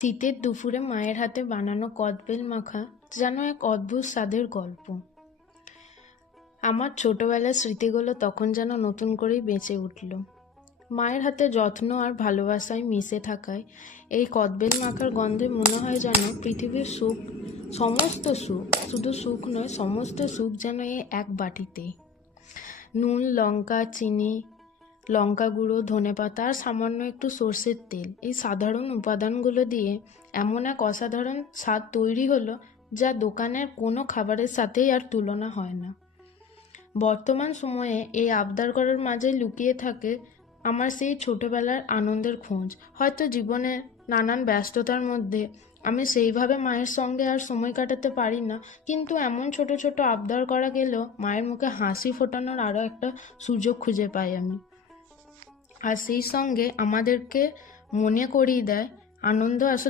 শীতের দুপুরে মায়ের হাতে বানানো কদবেল মাখা যেন এক অদ্ভুত স্বাদের গল্প। আমার ছোটবেলার স্মৃতিগুলো তখন যেন নতুন করেই বেঁচে উঠল। মায়ের হাতে যত্ন আর ভালোবাসায় মিশে থাকায় এই কদবেল মাখার গন্ধে মনে হয় যেন পৃথিবীর সুখ, সমস্ত সুখ, শুধু সুখ নয়, সমস্ত সুখ যেন এই এক বাটিতেই। নুন, লঙ্কা, চিনি, লঙ্কা গুঁড়ো, ধনেপাতা আর সামান্য একটু সর্ষের তেল, এই সাধারণ উপাদানগুলো দিয়ে এমন এক অসাধারণ স্বাদ তৈরি হলো যা দোকানের কোনো খাবারের সাথেই আর তুলনা হয় না। বর্তমান সময়ে এই আবদার করার মাঝে লুকিয়ে থাকে আমার সেই ছোটবেলার আনন্দের খোঁজ। হয়তো জীবনের নানান ব্যস্ততার মধ্যে আমি সেইভাবে মায়ের সঙ্গে আর সময় কাটাতে পারি না, কিন্তু এমন ছোট ছোট আবদার করা গেলেও মায়ের মুখে হাসি ফোটানোর আরও একটা সুযোগ খুঁজে পাই আমি। আর সেই সঙ্গে আমাদেরকে মনে করিয়ে দেয় আনন্দ আসলে